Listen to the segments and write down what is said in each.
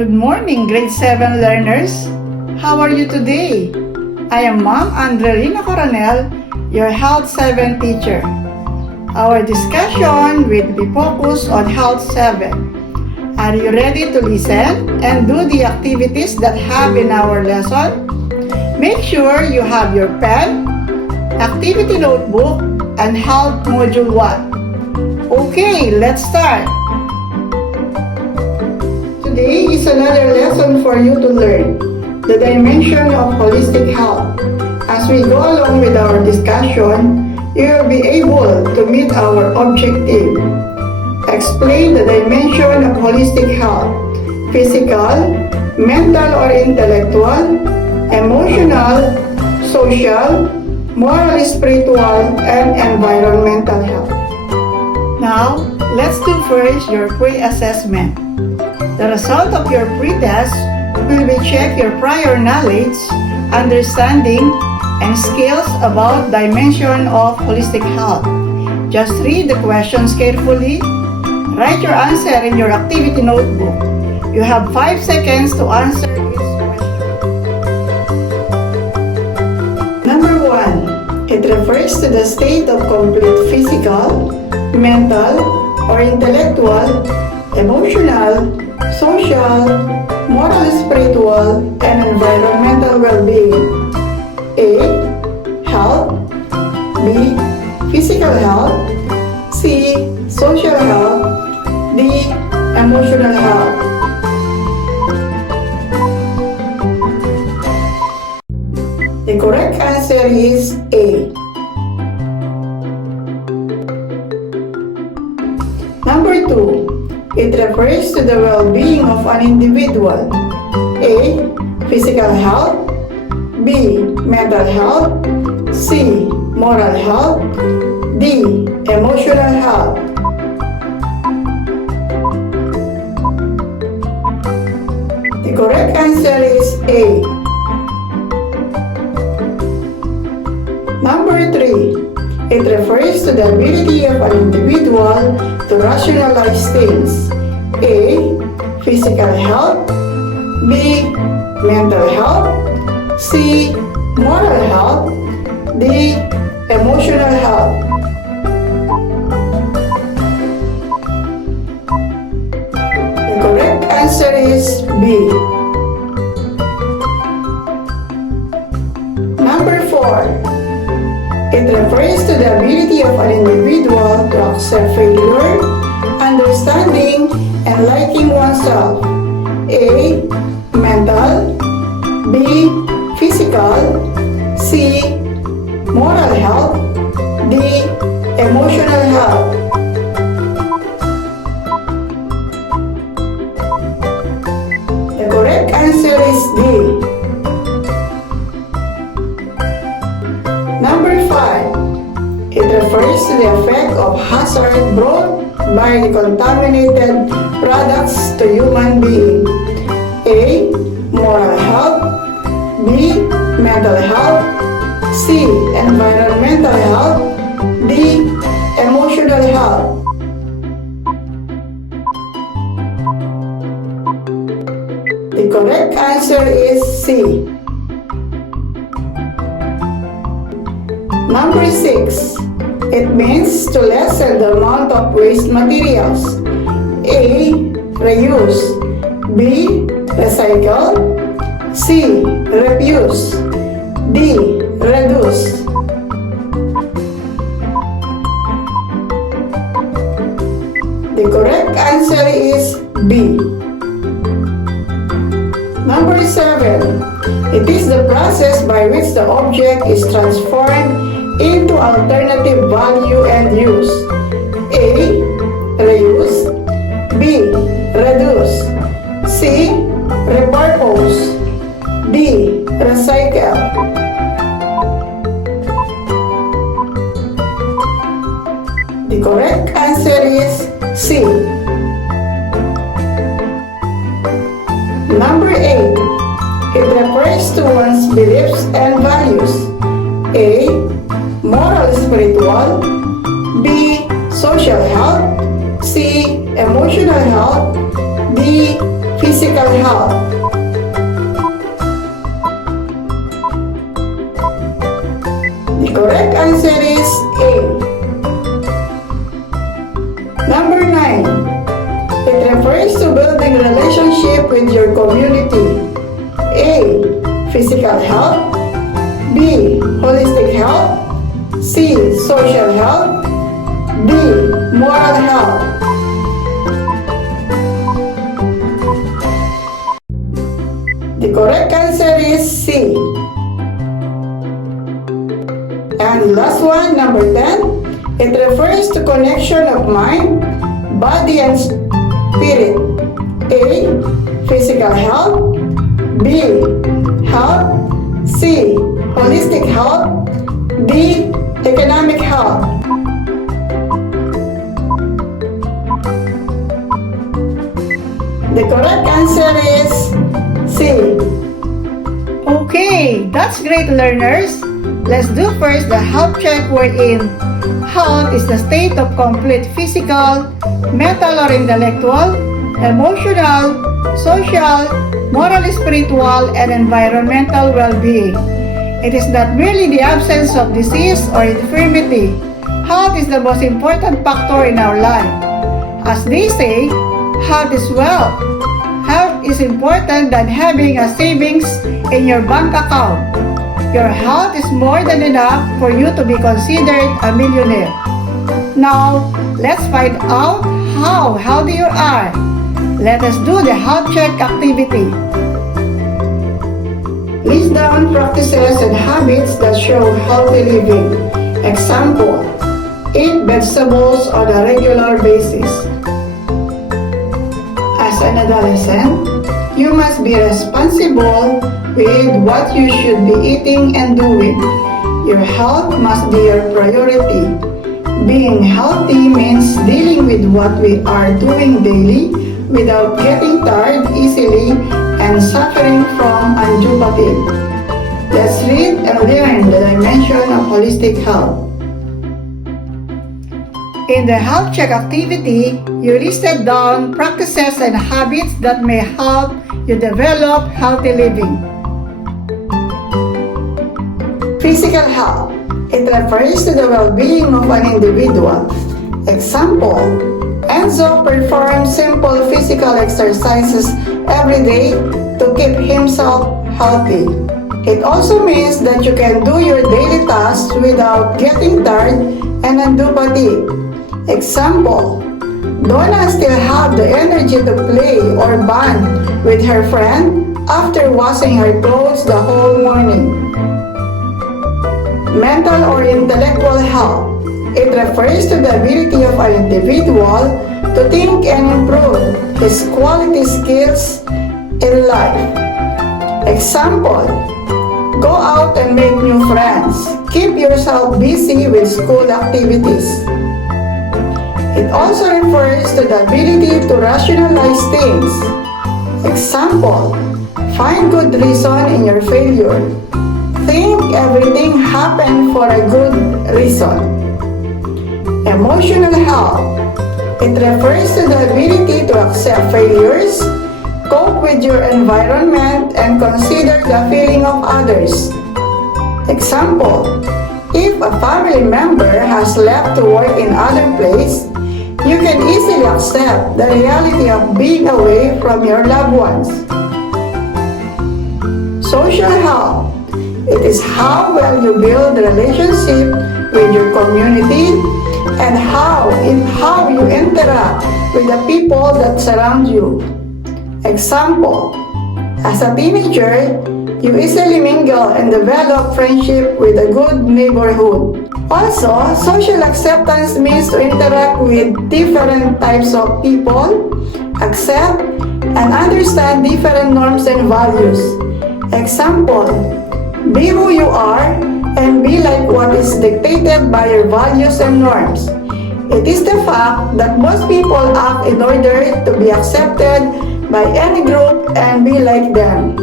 Good morning, grade 7 learners. How are you today? I am Ma'am Andrelina Coronel, your Health 7 teacher. Our discussion will be focused on Health 7. Are you ready to listen and do the activities that have in our lesson? Make sure you have your pen, activity notebook, and Health Module 1. Okay, let's start. Today is another lesson for you to learn, the dimension of holistic health. As we go along with our discussion, you will be able to meet our objective. Explain the dimension of holistic health: physical, mental or intellectual, emotional, social, moral, spiritual, and environmental health. Now, let's do first your pre-assessment. The result of your pre-test will be check your prior knowledge, understanding, and skills about dimension of holistic health. Just read the questions carefully. Write your answer in your activity notebook. You have 5 seconds to answer each question. Number 1. It refers to the state of complete physical, mental, or intellectual, emotional, social, moral, spiritual, and environmental well-being. A. Health. B. Physical health. C. Social health. D. Emotional health. The correct answer is A. Number 2. It refers to the well-being of an individual. A. Physical health. B. Mental health. C. Moral health. D. Emotional health. The correct answer is A. Number 3. It refers to the ability of an individual to rationalize things. A. Physical health. B. Mental health. C. Moral health. D. Emotional health. The correct answer is B. Number 4. It refers to the ability of an individual to accept failure, understanding, and liking oneself. A. Mental. B. Physical. C. Moral health. D. Emotional health. The correct answer is D. Number 5. It refers to the effect of hazard brought by the contaminated products to human being. A. Moral health. B. Mental health. C. Environmental health. D. Emotional health. The correct answer is C. Number 6. It means to lessen the amount of waste materials. A. Reuse. B. Recycle. C. Refuse. D. Reduce. The correct answer is B. Number 7. It is the process by which the object is transformed into alternative value and use. A. Reuse. B. Reduce. C. Repurpose. D. Recycle. The correct answer is C. Number 8. It refers to one's beliefs and values. A. Moral, spiritual. B. Social health. C. Emotional health. D. Physical physical health? The correct answer is A. Number 9. It refers to building relationship with your community. A. Physical health. B. Holistic health. C. Social health. D. Moral health. The correct answer is C. And last one, number 10. It refers to connection of mind, body, and spirit. A. Physical health. B. Health. C. Holistic health. D. Economic health. The correct answer is C. Okay, that's great, learners. Let's do first the health check wherein health is the state of complete physical, mental or intellectual, emotional, social, moral, spiritual, and environmental well-being. It is not merely the absence of disease or infirmity. Health is the most important factor in our life. As they say, health is wealth. Health is important than having a savings in your bank account. Your health is more than enough for you to be considered a millionaire. Now, let's find out how healthy you are. Let us do the health check activity. List down practices and habits that show healthy living. Example, eat vegetables on a regular basis. As an adolescent, you must be responsible with what you should be eating and doing. Your health must be your priority. Being healthy means dealing with what we are doing daily without getting tired easily and suffering from undue fatigue. Let's read and learn the dimension of holistic health. In the health check activity, you listed down practices and habits that may help you develop healthy living. Physical health. It refers to the well-being of an individual. Example, Enzo performs simple physical exercises every day to keep himself healthy. It also means that you can do your daily tasks without getting tired and undue fatigue. Example, Donna still have the energy to play or bond with her friend after washing her clothes the whole morning. Mental or intellectual health. It refers to the ability of an individual to think and improve his quality skills in life. Example, go out and make new friends. Keep yourself busy with school activities. It also refers to the ability to rationalize things. Example, find good reason in your failure. Think everything happened for a good reason. Emotional health. It refers to the ability to accept failures, cope with your environment, and consider the feeling of others. Example, if a family member has left to work in other place, you can easily accept the reality of being away from your loved ones. Social health. It is how well you build relationship with your community and how you interact with the people that surround you. Example, as a teenager, you easily mingle and develop friendship with a good neighborhood. Also, social acceptance means to interact with different types of people, accept and understand different norms and values. Example, be who you are and be like what is dictated by your values and norms. It is the fact that most people act in order to be accepted by any group and be like them.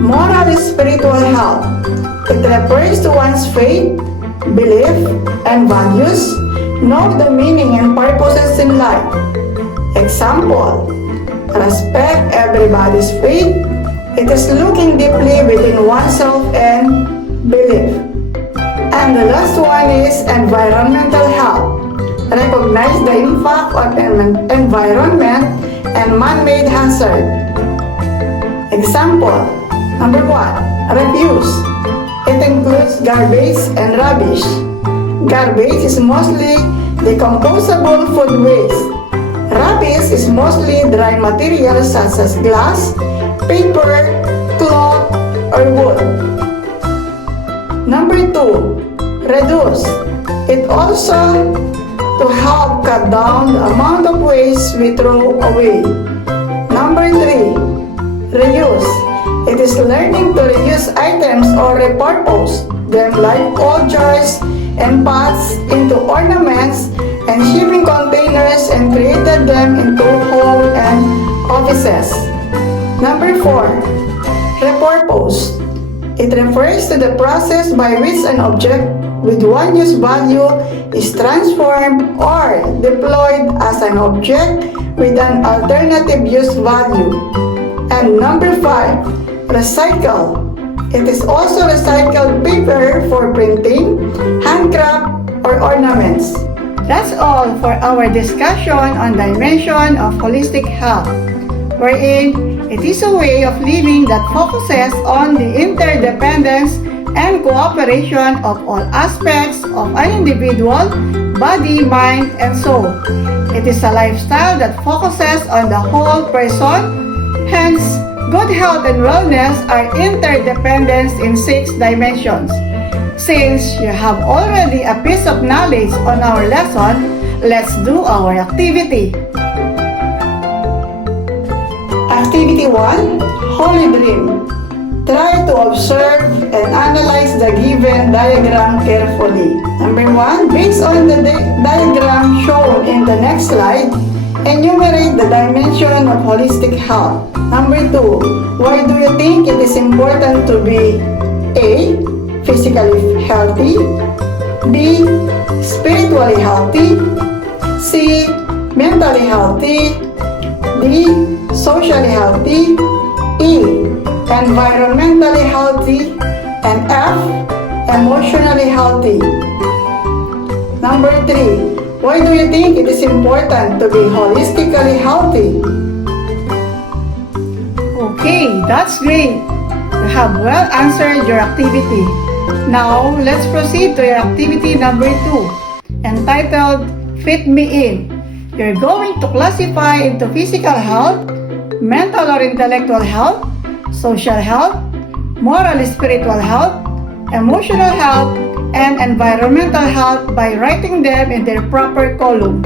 Moral spiritual health. It refers to one's faith, belief, and values, know the meaning and purposes in life. Example, respect everybody's faith. It is looking deeply within oneself and belief. And the last one is environmental health. Recognize the impact of environment and man-made hazard. Example, number 1, refuse. It includes garbage and rubbish. Garbage is mostly decomposable food waste. Rubbish is mostly dry materials such as glass, paper, cloth, or wood. Number 2, reduce. It also to help cut down the amount of waste we throw away. Number 3, reuse. It is learning to reuse items or repurpose them like old jars and pots into ornaments and shipping containers and created them into home and offices. Number 4, repurpose. It refers to the process by which an object with one use value is transformed or deployed as an object with an alternative use value. And number 5, recycle. It is also recycled paper for printing, handcraft, or ornaments. That's all for our discussion on dimension of holistic health, wherein it is a way of living that focuses on the interdependence and cooperation of all aspects of an individual, body, mind, and soul. It is a lifestyle that focuses on the whole person, hence, good health and wellness are interdependent in 6 dimensions. Since you have already a piece of knowledge on our lesson, let's do our activity. Activity 1, Holy Dream. Try to observe and analyze the given diagram carefully. Number 1, based on the diagram shown in the next slide, enumerate the dimension of holistic health. Number 2, why do you think it is important to be A, physically healthy, B, spiritually healthy, C, mentally healthy, D, socially healthy, E, environmentally healthy, and F, emotionally healthy. Number 3, why do you think it is important to be holistically healthy? Okay, that's great. You have well answered your activity. Now, let's proceed to your activity number 2, entitled Fit Me In. You're going to classify into physical health, mental or intellectual health, social health, moral spiritual health, emotional health, and environmental health by writing them in their proper column.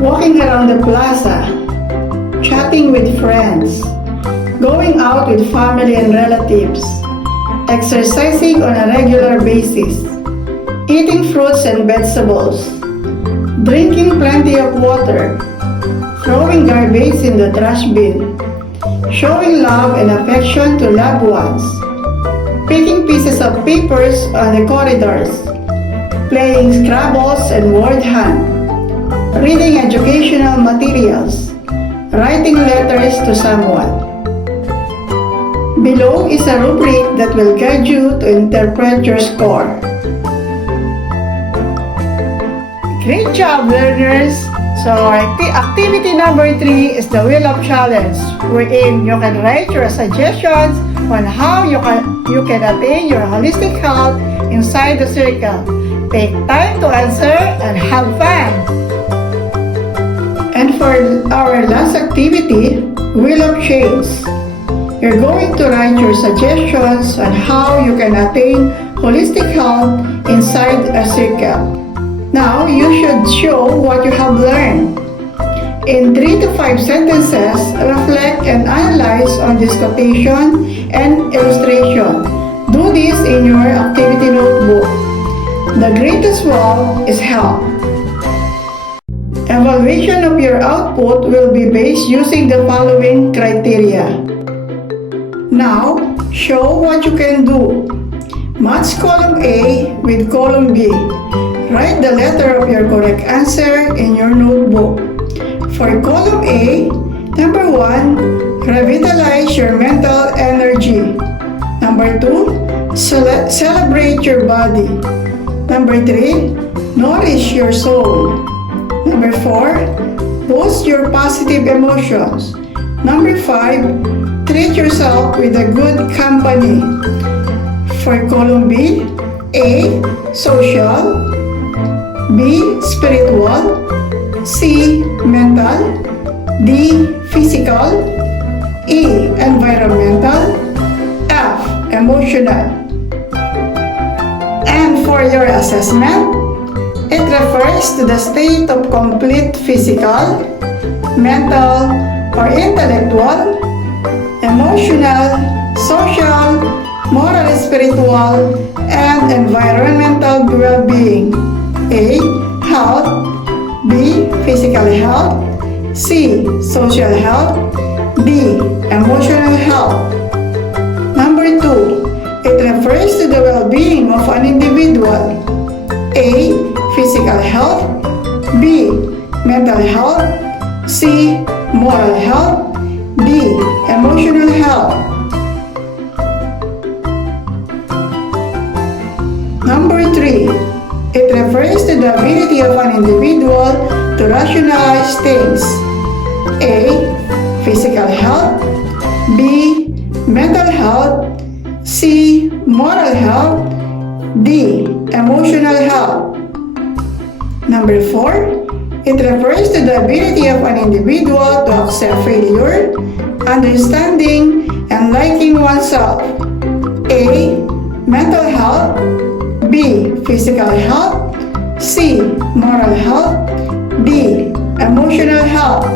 Walking around the plaza, chatting with friends, going out with family and relatives, exercising on a regular basis, eating fruits and vegetables, drinking plenty of water, throwing garbage in the trash bin, showing love and affection to loved ones, picking pieces of papers on the corridors, playing Scrabbles and word hunt, reading educational materials, writing letters to someone. Below is a rubric that will guide you to interpret your score. Great job, learners! So, activity number 3 is the Wheel of Challenge, wherein you can write your suggestions on how you can attain your holistic health inside the circle. Take time to answer and have fun! And for our last activity, Wheel of Change. You're going to write your suggestions on how you can attain holistic health inside a circle. Now, you should show what you have learned. In 3 to 5 sentences, reflect and analyze on this quotation and illustration. Do this in your activity notebook. The greatest wealth is health. Evaluation of your output will be based using the following criteria. Now, show what you can do. Match column A with column B. Write the letter of your correct answer in your notebook. For column A, number 1, revitalize your mental energy. Number 2, celebrate your body. Number 3, nourish your soul. Number 4, boost your positive emotions. Number 5, treat yourself with a good company. For column B, A, social, B, spiritual, C, mental, D, physical, E, environmental, F, emotional. And for your assessment, it refers to the state of complete physical, mental, or intellectual, emotional, social, moral, spiritual, and environmental well-being. A, health, B, physical health, C, social health, D, emotional health. Number 2, it refers to the well-being of an individual. A, physical health, B, mental health, C, moral health, D, emotional health. Number 3, it refers to the ability of an individual to rationalize things. A, physical health, B, mental health, C, moral health, D, emotional health. Number 4, it refers to the ability of an individual to accept failure, understanding, and liking oneself. A, mental health, B, physical health, C, moral health, D, emotional health.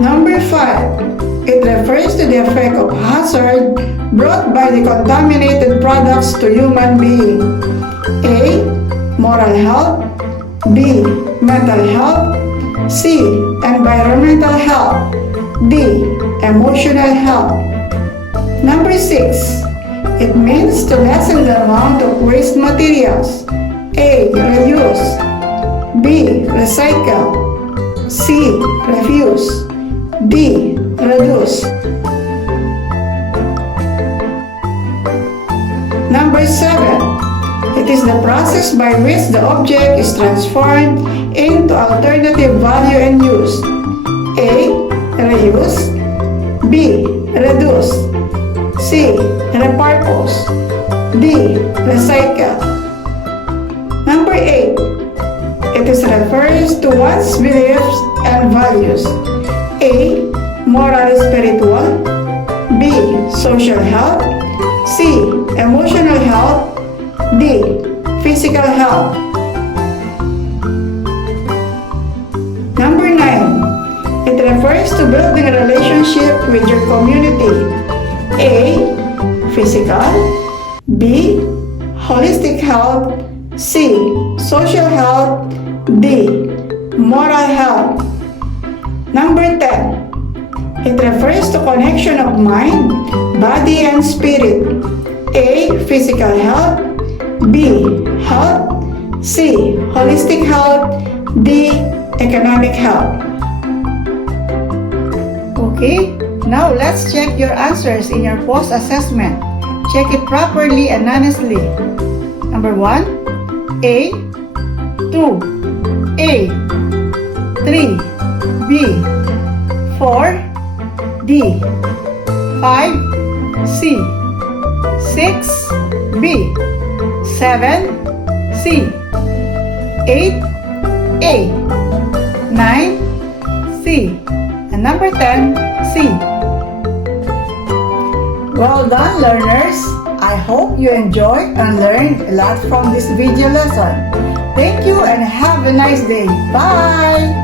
Number 5, it refers to the effect of hazard brought by the contaminated products to human being. A, moral health, B, mental health, C, environmental health, D, emotional health. Number 6, it means to lessen the amount of waste materials. A, reuse, B, recycle, C, refuse, D, reduce. Number 7, it is the process by which the object is transformed into alternative value and use. A, reuse, B, reduce, C, repurpose, D, recycle. Number 8, it is refers to one's beliefs and values. A, moral spiritual, B, social health, C, emotional health, D, physical health. Number 9, it refers to building a relationship with your community. A, physical, B, holistic health, C, social health, D, moral health. Number 10, it refers to connection of mind, body, and spirit. A, physical health, B, health, C, holistic health, D, economic health. Okay, now let's check your answers in your post-assessment. Check it properly and honestly. Number 1, A, 2, A, 3, B, 4, D, 5, C, 6, B, 7, C, 8, A, 9, C, and number 10, C. Well done, learners! I hope you enjoyed and learned a lot from this video lesson. Thank you and have a nice day. Bye!